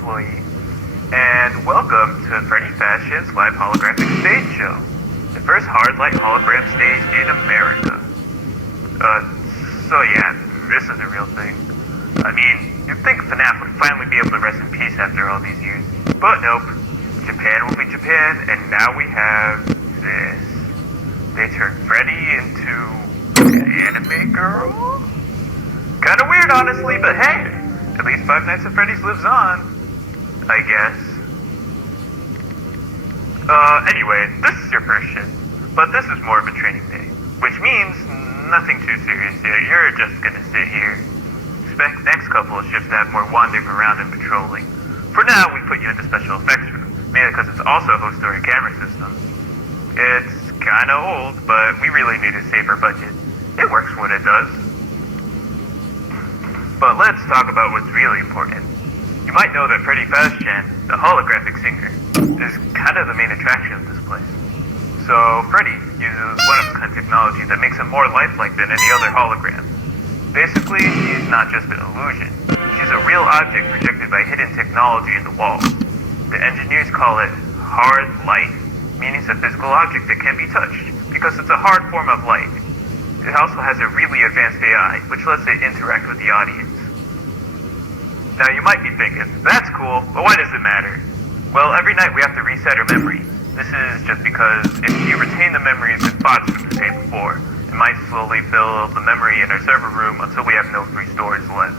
employee, and welcome to Freddy Fashion's live holographic stage show, the first hard light hologram stage in America. So yeah, this is a real thing. I mean, you'd think FNAF would finally be able to rest in peace after all these years, but nope. Japan will be Japan, and now we have this. They turned Freddy into an anime girl? Kinda weird, honestly, but hey, at least Five Nights at Freddy's lives on, I guess. Anyway, this is your first shift, but this is more of a training day, which means nothing too serious here. You're just gonna sit here. Expect next couple of shifts to have more wandering around and patrolling. For now, we put you in the special effects room, mainly because it's also host to our camera system. It's kinda old, but we really need a safer budget. It works what it does. But let's talk about what's really important. You might know that Freddy Fazchan, the holographic singer, is kind of the main attraction of this place. So Freddy uses one-of-a-kind technology that makes him more lifelike than any other hologram. Basically, she's not just an illusion. She's a real object projected by hidden technology in the walls. The engineers call it hard light, meaning it's a physical object that can be touched, because it's a hard form of light. It also has a really advanced AI, which lets it interact with the audience. Now you might be thinking, that's cool, but why does it matter? Well, every night we have to reset her memory. This is just because if she retained the memories and thoughts from the day before, it might slowly fill the memory in our server room until we have no free storage left.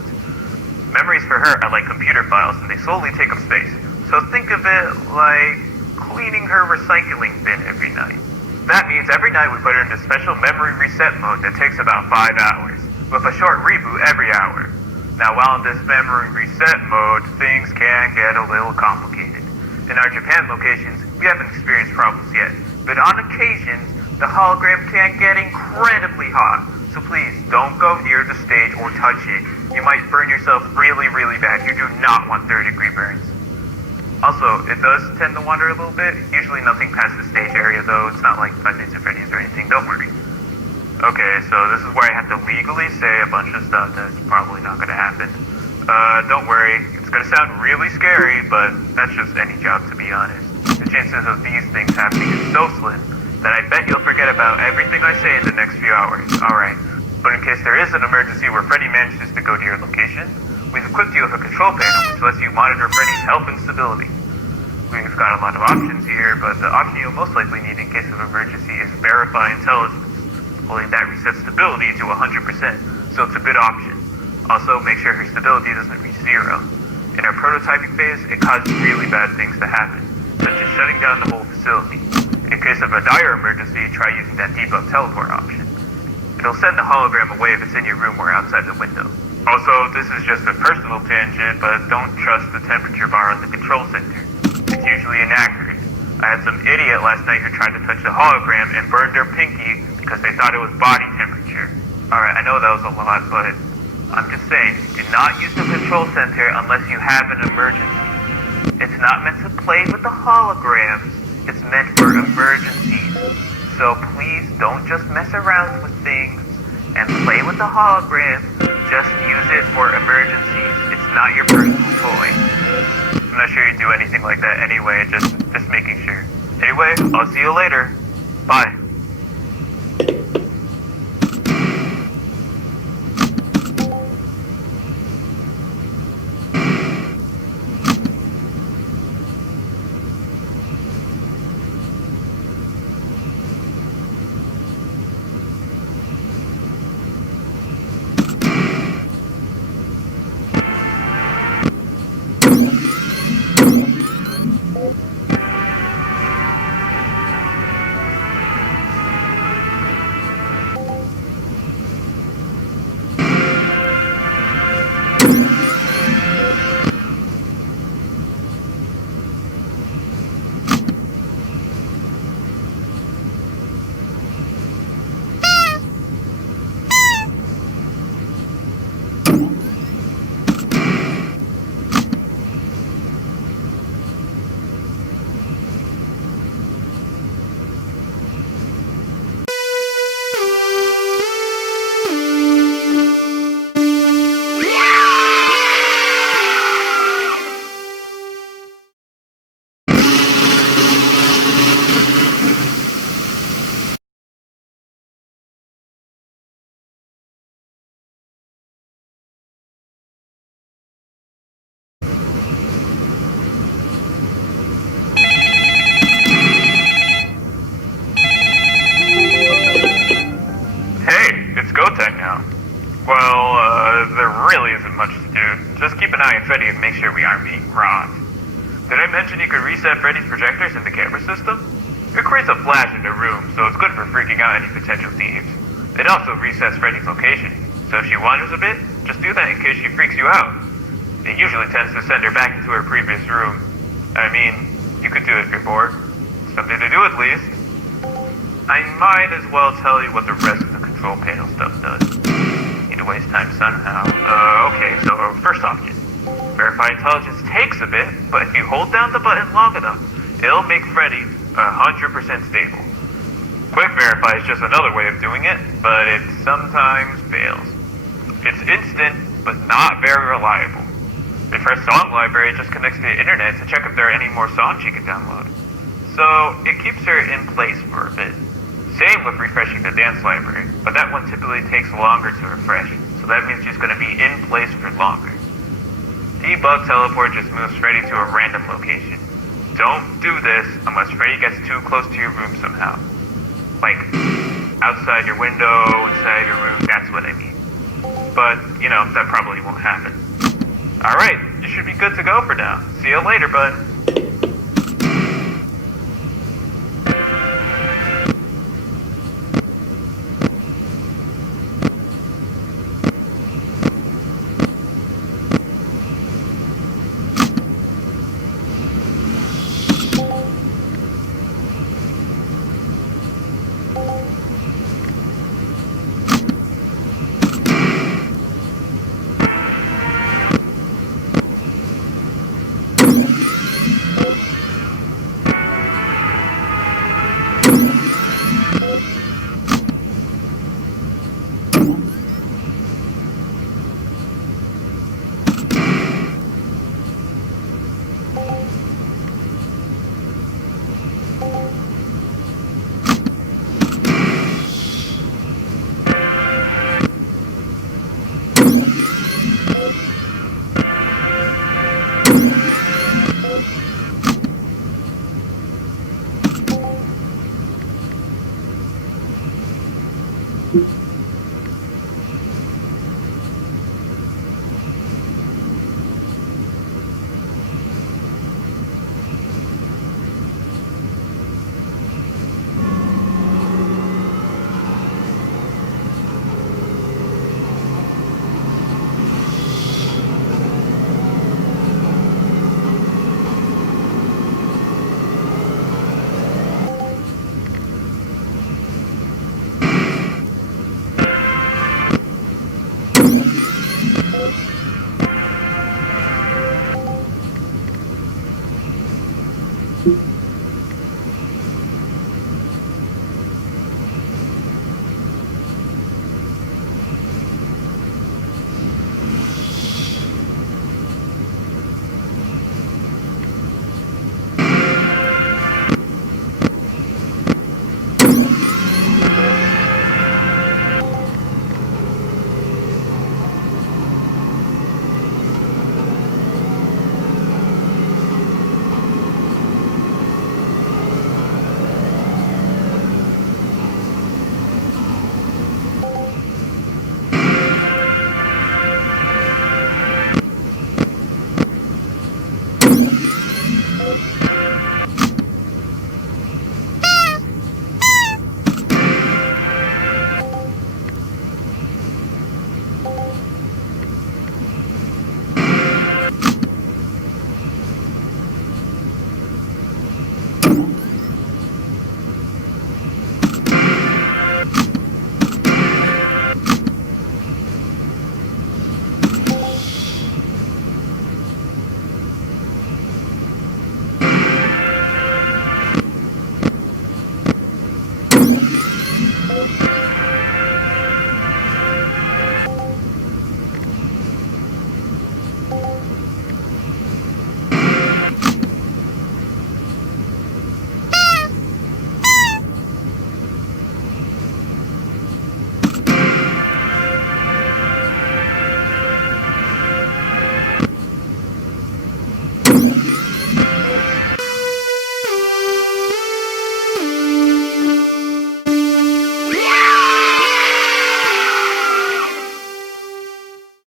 Memories for her are like computer files, and they slowly take up space. So think of it like cleaning her recycling bin every night. That means every night we put her into special memory reset mode that takes about 5 hours, with a short reboot every hour. Now while in this memory reset mode, things can get a little complicated. In our Japan locations, we haven't experienced problems yet, but on occasions, the hologram can get incredibly hot. So please, don't go near the stage or touch it. You might burn yourself really, really bad. You do not want third-degree burns. Also, it does tend to wander a little bit. Usually nothing past the stage area, though. It's not like Five Nights at Freddy's or anything. Don't worry. Okay, so this is where I have to legally say a bunch of stuff that's probably not going to happen. Don't worry. It's going to sound really scary, but that's just any job, to be honest. The chances of these things happening is so slim that I bet you'll forget about everything I say in the next few hours. Alright. But in case there is an emergency where Freddy manages to go to your location, we've equipped you with a control panel which lets you monitor Freddy's health and stability. We've got a lot of options here, but the option you'll most likely need in case of emergency is Verify Intelligence. Only that resets stability to 100%, so it's a good option. Also, make sure her stability doesn't reach 0. In our prototyping phase, it caused really bad things to happen, such as shutting down the whole facility. In case of a dire emergency, try using that debug teleport option. It'll send the hologram away if it's in your room or outside the window. Also, this is just a personal tangent, but don't trust the temperature bar on the control center. It's usually inaccurate. I had some idiot last night who tried to touch the hologram and burned their pinky because they thought it was body temperature. Alright, I know that was a lot, but I'm just saying, do not use the control center unless you have an emergency. It's not meant to play with the holograms. It's meant for emergencies. So please don't just mess around with things and play with the hologram. Just use it for emergencies. It's not your personal toy. I'm not sure you do anything like that anyway, just making sure. Anyway, I'll see you later. Bye. Freddy and make sure we aren't being robbed. Did I mention you could reset Freddy's projectors in the camera system? It creates a flash in the room, so it's good for freaking out any potential thieves. It also resets Freddy's location, so if she wanders a bit, just do that in case she freaks you out. It usually tends to send her back into her previous room. I mean, you could do it if you're bored. Something to do at least. I might as well tell you what the rest of the control panel stuff does. Need to waste time somehow. Okay, so first off, Verify Intelligence takes a bit, but if you hold down the button long enough, it'll make Freddy 100% stable. Quick Verify is just another way of doing it, but it sometimes fails. It's instant, but not very reliable. Refresh Song Library just connects to the internet to check if there are any more songs you can download. So, it keeps her in place for a bit. Same with refreshing the Dance Library, but that one typically takes longer to refresh, so that means she's going to be in place for longer. Debug Teleport just moves Freddy to a random location. Don't do this unless Freddy gets too close to your room somehow. Like, outside your window, inside your room, that's what I mean. But, that probably won't happen. Alright, you should be good to go for now. See you later, bud.